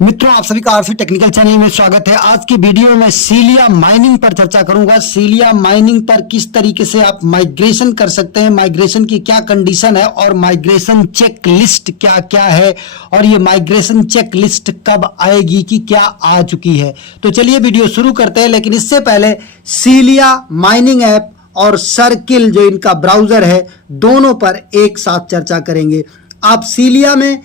मित्रों, आप सभी का आरसी टेक्निकल चैनल में स्वागत है। आज की वीडियो में सीलिया माइनिंग पर चर्चा करूंगा। सीलिया माइनिंग पर किस तरीके से आप माइग्रेशन कर सकते हैं, माइग्रेशन की क्या कंडीशन है और माइग्रेशन चेक लिस्ट क्या क्या है, और ये माइग्रेशन चेक लिस्ट कब आएगी कि क्या आ चुकी है। तो चलिए वीडियो शुरू करते हैं। लेकिन इससे पहले सीलिया माइनिंग ऐप और सर्किल जो इनका ब्राउजर है, दोनों पर एक साथ चर्चा करेंगे। आप सीलिया में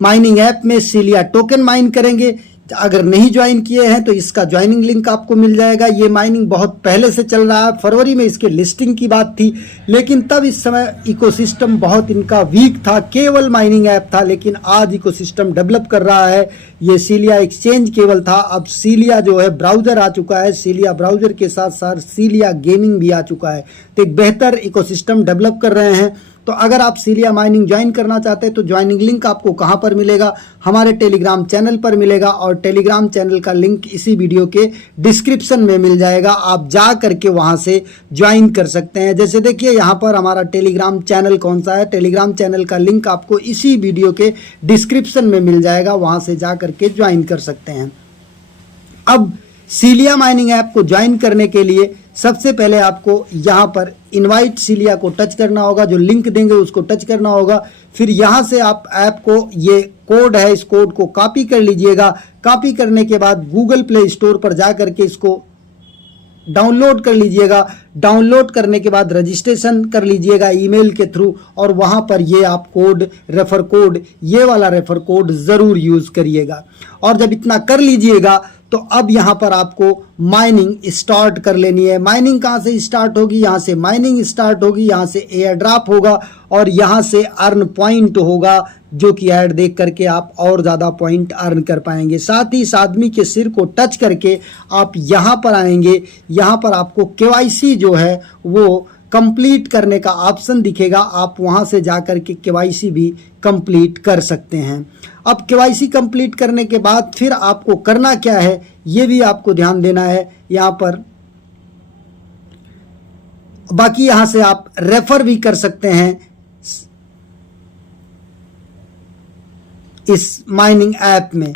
माइनिंग ऐप में सीलिया टोकन माइन करेंगे। अगर नहीं ज्वाइन किए हैं तो इसका ज्वाइनिंग लिंक आपको मिल जाएगा। ये माइनिंग बहुत पहले से चल रहा है, फरवरी में इसके लिस्टिंग की बात थी, लेकिन तब इस समय इकोसिस्टम बहुत इनका वीक था, केवल माइनिंग ऐप था। लेकिन आज इकोसिस्टम डेवलप कर रहा है। ये सीलिया एक्सचेंज केवल था, अब सीलिया जो है ब्राउजर आ चुका है। सीलिया ब्राउजर के साथ साथ सीलिया गेमिंग भी आ चुका है। तो एक बेहतर इकोसिस्टम डेवलप कर रहे हैं। तो अगर आप सीलिया माइनिंग ज्वाइन करना चाहते हैं तो ज्वाइनिंग लिंक आपको कहां पर मिलेगा? हमारे टेलीग्राम चैनल पर मिलेगा, और टेलीग्राम चैनल का लिंक इसी वीडियो के डिस्क्रिप्शन में मिल जाएगा। आप जा करके वहां से ज्वाइन कर सकते हैं। जैसे देखिए यहाँ पर हमारा टेलीग्राम चैनल कौन सा है, टेलीग्राम चैनल का लिंक आपको इसी वीडियो के डिस्क्रिप्शन में मिल जाएगा, वहां से जा करके ज्वाइन कर सकते हैं। अब सीलिया माइनिंग ऐप को ज्वाइन करने के लिए सबसे पहले आपको यहाँ पर इनवाइट सीलिया को टच करना होगा, जो लिंक देंगे उसको टच करना होगा। फिर यहाँ से आप ऐप को, ये कोड है, इस कोड को कॉपी कर लीजिएगा। कॉपी करने के बाद गूगल प्ले स्टोर पर जा करके इसको डाउनलोड कर लीजिएगा। डाउनलोड करने के बाद रजिस्ट्रेशन कर लीजिएगा ईमेल के थ्रू, और वहां पर ये आप कोड, रेफर कोड, ये वाला रेफर कोड ज़रूर यूज़ करिएगा। और जब इतना कर लीजिएगा तो अब यहाँ पर आपको माइनिंग स्टार्ट कर लेनी है। माइनिंग कहाँ से स्टार्ट होगी? यहाँ से माइनिंग स्टार्ट होगी, यहाँ से एयर ड्रॉप होगा, और यहाँ से अर्न पॉइंट होगा, जो कि ऐड देख करके आप और ज़्यादा पॉइंट अर्न कर पाएंगे। साथ ही इस आदमी के सिर को टच करके आप यहाँ पर आएंगे। यहाँ पर आपको केवाईसी जो है वो कंप्लीट करने का ऑप्शन दिखेगा। आप वहां से जाकर के केवाईसी भी कंप्लीट कर सकते हैं। अब केवाईसी कंप्लीट करने के बाद फिर आपको करना क्या है, ये भी आपको ध्यान देना है यहाँ पर। बाकी यहाँ से आप रेफर भी कर सकते हैं इस माइनिंग ऐप में।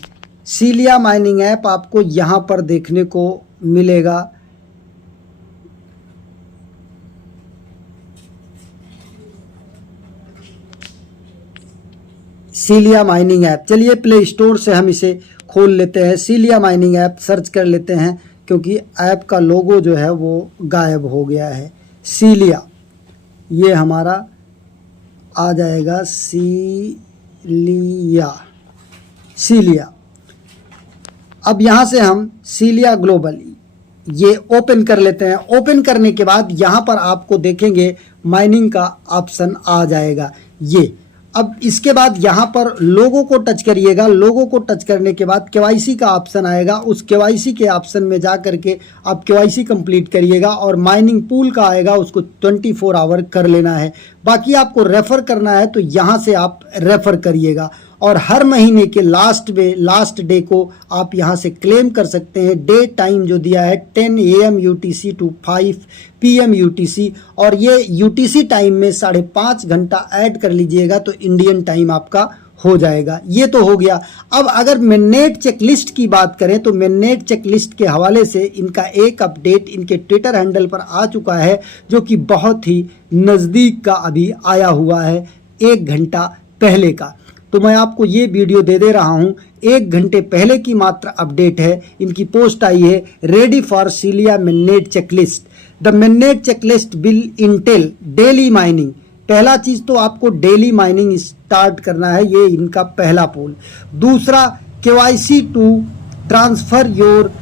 सीलिया माइनिंग ऐप आपको यहाँ पर देखने को मिलेगा। सीलिया माइनिंग ऐप, चलिए प्ले स्टोर से हम इसे खोल लेते हैं। सीलिया माइनिंग ऐप सर्च कर लेते हैं, क्योंकि ऐप का लोगो जो है वो गायब हो गया है। सीलिया, ये हमारा आ जाएगा सीलिया। अब यहाँ से हम सीलिया ग्लोबल ये ओपन कर लेते हैं। ओपन करने के बाद यहाँ पर आपको देखेंगे माइनिंग का ऑप्शन आ जाएगा ये। अब इसके बाद यहाँ पर लोगो को टच करिएगा। लोगो को टच करने के बाद केवाईसी का ऑप्शन आएगा। उस केवाईसी के ऑप्शन में जा करके आप केवाईसी कंप्लीट करिएगा, और माइनिंग पूल का आएगा, उसको 24 आवर कर लेना है। बाकी आपको रेफर करना है तो यहाँ से आप रेफर करिएगा, और हर महीने के लास्ट डे को आप यहाँ से क्लेम कर सकते हैं। डे टाइम जो दिया है 10 AM UTC to 5 PM UTC, और ये UTC टाइम में 5.5 घंटा ऐड कर लीजिएगा तो इंडियन टाइम आपका हो जाएगा। ये तो हो गया। अब अगर मिननेट चेकलिस्ट की बात करें तो मिननेट चेकलिस्ट के हवाले से इनका एक अपडेट इनके ट्विटर हैंडल पर आ चुका है, जो कि बहुत ही नज़दीक का अभी आया हुआ है, 1 घंटा पहले का। तो मैं आपको ये वीडियो दे रहा हूँ, 1 घंटे पहले की मात्र अपडेट है। इनकी पोस्ट आई है, रेडी फॉर सीलिया mainnet checklist, the mainnet checklist will entail daily mining. पहला चीज तो आपको डेली माइनिंग स्टार्ट करना है, ये इनका पहला पोल। दूसरा, KYC to transfer your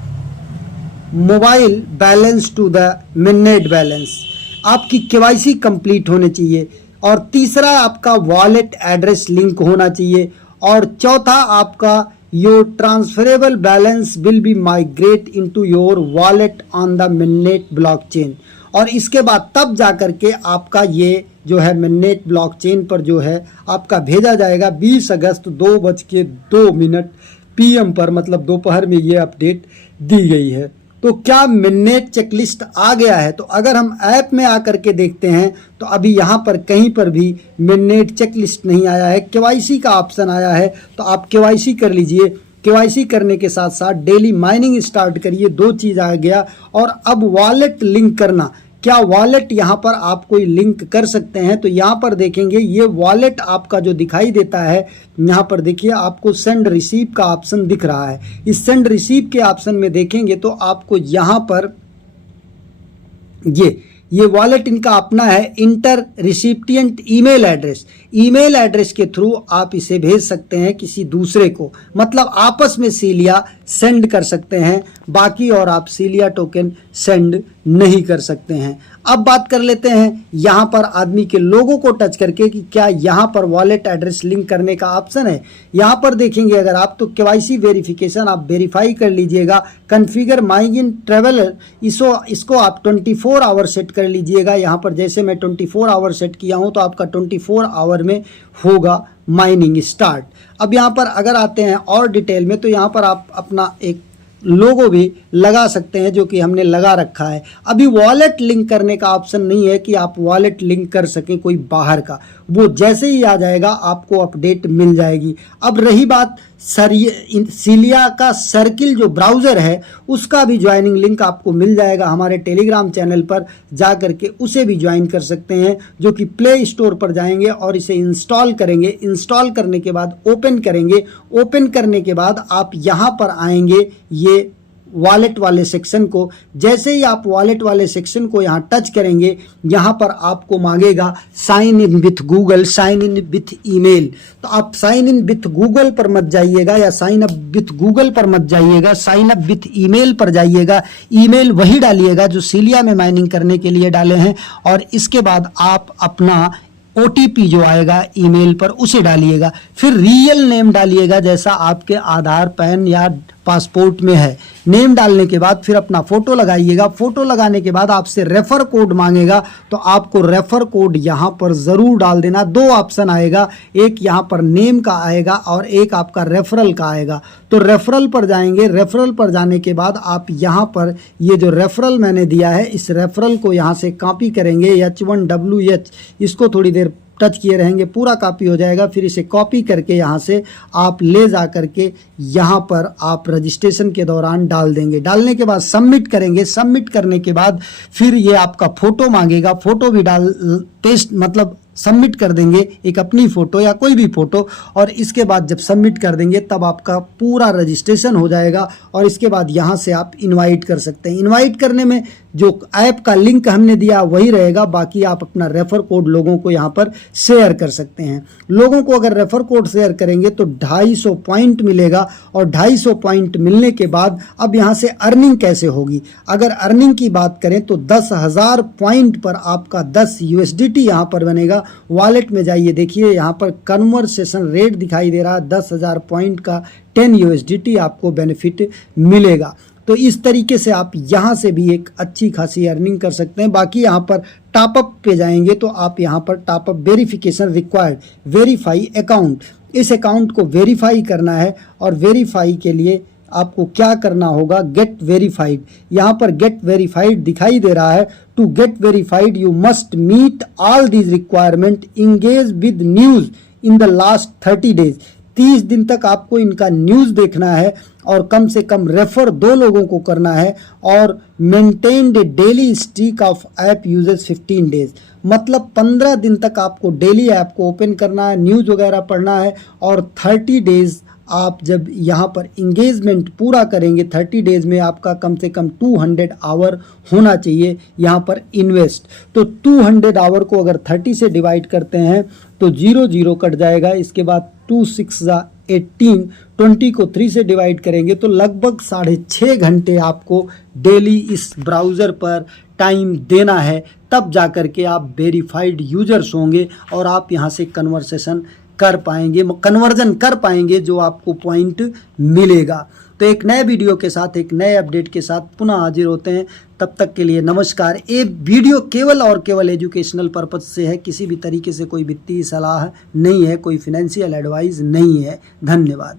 mobile balance to the mainnet balance, आपकी केवाईसी कंप्लीट होनी चाहिए। और तीसरा, आपका वॉलेट एड्रेस लिंक होना चाहिए। और चौथा, आपका your transferable balance will be migrate into your wallet on the mainnet blockchain. और इसके बाद तब जाकर के आपका ये जो है मिननेट ब्लॉकचेन पर जो है आपका भेजा जाएगा। 20 अगस्त 2:02 PM पर, मतलब दोपहर में ये अपडेट दी गई है। तो क्या मिननेट चेकलिस्ट आ गया है? तो अगर हम ऐप में आकर के देखते हैं तो अभी यहाँ पर कहीं पर भी मिननेट चेकलिस्ट नहीं आया है। केवाईसी का ऑप्शन आया है, तो आप केवाईसी कर लीजिए। केवाईसी करने के साथ साथ डेली माइनिंग स्टार्ट करिए, 2 चीज़ आ गया। और अब वॉलेट लिंक करना, क्या वॉलेट यहाँ पर आप कोई लिंक कर सकते हैं? तो यहाँ पर देखेंगे ये वॉलेट आपका जो दिखाई देता है, यहाँ पर देखिए आपको सेंड रिसीव का ऑप्शन दिख रहा है। इस सेंड रिसीव के ऑप्शन में देखेंगे तो आपको यहाँ पर ये वॉलेट इनका अपना है, इंटर रिसिपिएंट ईमेल एड्रेस के थ्रू आप इसे भेज सकते हैं किसी दूसरे को, मतलब आपस में सीलिया सेंड कर सकते हैं बाकी, और आप सीलिया टोकन सेंड नहीं कर सकते हैं। अब बात कर लेते हैं यहाँ पर आदमी के लोगों को टच करके कि क्या यहाँ पर वॉलेट एड्रेस लिंक करने का ऑप्शन है। यहाँ पर देखेंगे अगर आप तो केवाईसी वेरिफिकेशन आप वेरीफाई कर लीजिएगा। कॉन्फ़िगर माइनिंग ट्रैवलर इसको आप 24 आवर सेट कर लीजिएगा। यहाँ पर जैसे मैं 24 आवर सेट किया हूँ तो आपका 24 आवर में होगा माइनिंग स्टार्ट। अब यहाँ पर अगर आते हैं और डिटेल में तो यहाँ पर आप अपना एक लोगो भी लगा सकते हैं जो कि हमने लगा रखा है। अभी वॉलेट लिंक करने का ऑप्शन नहीं है कि आप वॉलेट लिंक कर सकें कोई बाहर का, वो जैसे ही आ जाएगा आपको अपडेट मिल जाएगी। अब रही बात सीलिया का सर्किल जो ब्राउज़र है उसका भी ज्वाइनिंग लिंक आपको मिल जाएगा हमारे टेलीग्राम चैनल पर, जा करके उसे भी ज्वाइन कर सकते हैं, जो कि प्ले स्टोर पर जाएंगे और इसे इंस्टॉल करेंगे। इंस्टॉल करने के बाद ओपन करेंगे, ओपन करने के बाद आप यहाँ पर आएंगे ये वॉलेट वाले सेक्शन को। जैसे ही आप वॉलेट वाले सेक्शन को यहाँ टच करेंगे, यहाँ पर आपको मांगेगा sign in with Google, sign in with email. तो आप साइन इन विथ गूगल पर मत जाइएगा या साइन अप विथ गूगल पर मत जाइएगा, साइन अप विथ ईमेल पर जाइएगा। ईमेल वही डालिएगा जो सीलिया में माइनिंग करने के लिए डाले हैं, और इसके बाद आप अपना OTP जो आएगा ईमेल पर उसे डालिएगा। फिर रियल नेम डालिएगा जैसा आपके आधार, पैन या पासपोर्ट में है। नेम डालने के बाद फिर अपना फ़ोटो लगाइएगा। फ़ोटो लगाने के बाद आपसे रेफ़र कोड मांगेगा, तो आपको रेफ़र कोड यहाँ पर ज़रूर डाल देना। 2 ऑप्शन आएगा, एक यहाँ पर नेम का आएगा और एक आपका रेफरल का आएगा। तो रेफरल पर जाएंगे, रेफरल पर जाने के बाद आप यहाँ पर ये जो रेफरल मैंने दिया है इस रेफरल को यहाँ से कॉपी करेंगे, H1WH, इसको थोड़ी देर टच किए रहेंगे, पूरा कॉपी हो जाएगा। फिर इसे कॉपी करके यहाँ से आप ले जा करके यहाँ पर आप रजिस्ट्रेशन के दौरान डाल देंगे। डालने के बाद सबमिट करेंगे। सबमिट करने के बाद फिर ये आपका फ़ोटो मांगेगा, फ़ोटो भी पेस्ट मतलब सबमिट कर देंगे, एक अपनी फ़ोटो या कोई भी फ़ोटो, और इसके बाद जब सबमिट कर देंगे तब आपका पूरा रजिस्ट्रेशन हो जाएगा। और इसके बाद यहाँ से आप इनवाइट कर सकते हैं। इनवाइट करने में जो ऐप का लिंक हमने दिया वही रहेगा, बाकी आप अपना रेफ़र कोड लोगों को यहाँ पर शेयर कर सकते हैं। लोगों को अगर रेफ़र कोड शेयर करेंगे तो 250 पॉइंट मिलेगा, और 250 पॉइंट मिलने के बाद अब यहाँ से अर्निंग कैसे होगी। अगर अर्निंग की बात करें तो 10,000 पॉइंट पर आपका 10 USDT यहाँ पर बनेगा। वॉलेट में जाइए, देखिए यहाँ पर कन्वर्सेशन रेट दिखाई दे रहा है, 10,000 पॉइंट का 10 USDT आपको बेनिफिट मिलेगा। तो इस तरीके से आप यहाँ से भी एक अच्छी खासी अर्निंग कर सकते हैं। बाकी यहाँ पर टॉपअप पे जाएंगे तो आप यहाँ पर top up verification required, verify account, इस अकाउंट को वेरीफाई करना है। और वेरीफाई के लिए आपको क्या करना होगा, गेट वेरीफाइड, यहाँ पर गेट वेरीफाइड दिखाई दे रहा है। To get verified you must meet all these requirement, engage with news in the last 30 days. 30 दिन तक आपको इनका न्यूज़ देखना है, और कम से कम रेफर 2 लोगों को करना है, और maintain the daily streak of app uses 15 days, मतलब 15 दिन तक आपको डेली ऐप को ओपन करना है, न्यूज़ वगैरह पढ़ना है। और 30 डेज आप जब यहाँ पर इंगेजमेंट पूरा करेंगे, 30 डेज में आपका कम से कम 200 आवर होना चाहिए यहाँ पर इन्वेस्ट। तो 200 आवर को अगर 30 से डिवाइड करते हैं तो 0 कट जाएगा। इसके बाद 2 6 18, 20 को 3 से डिवाइड करेंगे तो लगभग 6.5 घंटे आपको डेली इस ब्राउज़र पर टाइम देना है, तब जा कर के आप वेरीफाइड यूजर्स होंगे और आप यहाँ से कन्वर्जन कर पाएंगे जो आपको पॉइंट मिलेगा। तो एक नए वीडियो के साथ, एक नए अपडेट के साथ पुनः हाजिर होते हैं। तब तक के लिए नमस्कार। ये वीडियो केवल और केवल एजुकेशनल पर्पज से है, किसी भी तरीके से कोई वित्तीय सलाह नहीं है, कोई फिनेंशियल एडवाइस नहीं है। धन्यवाद।